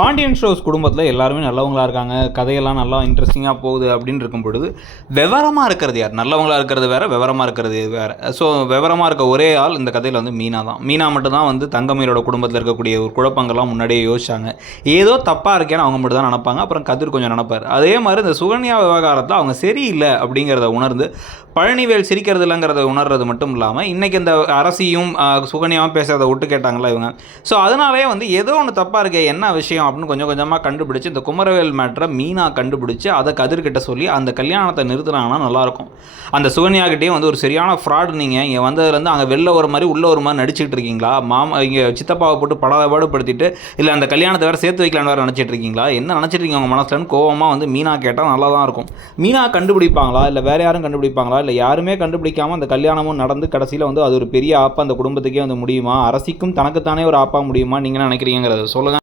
Pandian shows குடும்பத்தில் எல்லாருமே நல்லவங்களா இருக்காங்க. கதையெல்லாம் நல்லா இன்ட்ரெஸ்டிங்காக போகுது அப்படின்னு இருக்கும் பொழுது விவரமாக இருக்கிறது யார்? நல்லவங்களாக இருக்கிறது வேற விவரமாக இருக்கிறது வேற. ஸோ விவரமாக இருக்க ஒரே ஆள் இந்த கதையில் வந்து மீனா தான். மீனா மட்டும்தான் வந்து தங்கமீரோட குடும்பத்தில் இருக்கக்கூடிய ஒரு குழப்பங்கள்லாம் முன்னாடியே யோசிச்சாங்க. ஏதோ தப்பாக இருக்கேன்னு அவங்க மட்டும் தான் நினப்பாங்க. அப்புறம் கதிர் கொஞ்சம் நினைப்பார். அதே மாதிரி இந்த சுகன்யா விவகாரத்தில் அவங்க சரியில்லை அப்படிங்கிறத உணர்ந்து பழனிவேல் சிரிக்கிறது இல்லைங்கிறத உணர்றது மட்டும் இல்லாமல் இன்றைக்கி இந்த அரசியும் சுகன்யாவும் பேசுகிறத விட்டு கேட்டாங்களா இவங்க? ஸோ அதனாலே வந்து ஏதோ ஒன்று தப்பாக இருக்கே என்ன விஷயம் அப்படின்னு கொஞ்சம் கொஞ்சமாக கண்டுபிடிச்சு இந்த குமரவேல் மேட்ரை மீனா கண்டுபிடிச்சு அதை கதிர்கிட்ட சொல்லி அந்த கல்யாணத்தை நிறுத்தினாங்கன்னா நல்லாயிருக்கும் அந்த சுகன்யாகிட்டேயும் வந்து ஒரு சரியான ஃப்ராட் நீங்கள் இங்கே வந்ததுலேருந்து அங்கே வெளில ஒரு மாதிரி உள்ளே ஒரு மாதிரி நடிச்சிட்டு இருக்கீங்களா? மாமா இங்கே சித்தப்பாவை போட்டு படாதபாடுபடுத்திட்டு இல்லை அந்த கல்யாணத்தை வேறு சேர்த்து வைக்கலான்னு வேறு நினச்சிட்டு இருக்கீங்களா? என்ன நினச்சிட்டு இருக்கீங்க உங்கள் மனசுலன்னு கோவமாக வந்து மீனா கேட்டால் நல்லா தான் இருக்கும். மீனா கண்டுபிடிப்பாங்களா? இல்லை வேறு யாரும் கண்டுபிடிப்பாங்களா? இல்லை யாருமே கண்டுபிடிக்காமல் அந்த கல்யாணமும் நடந்து கடைசியில் வந்து அது ஒரு பெரிய ஆப்பா அந்த குடும்பத்துக்கே வந்து முடியுமா? அரசிக்கும் தனக்குத்தானே ஒரு ஆப்பா முடியுமா? நீங்கள் நினைக்கிறீங்கிறத சொல்லுங்கள்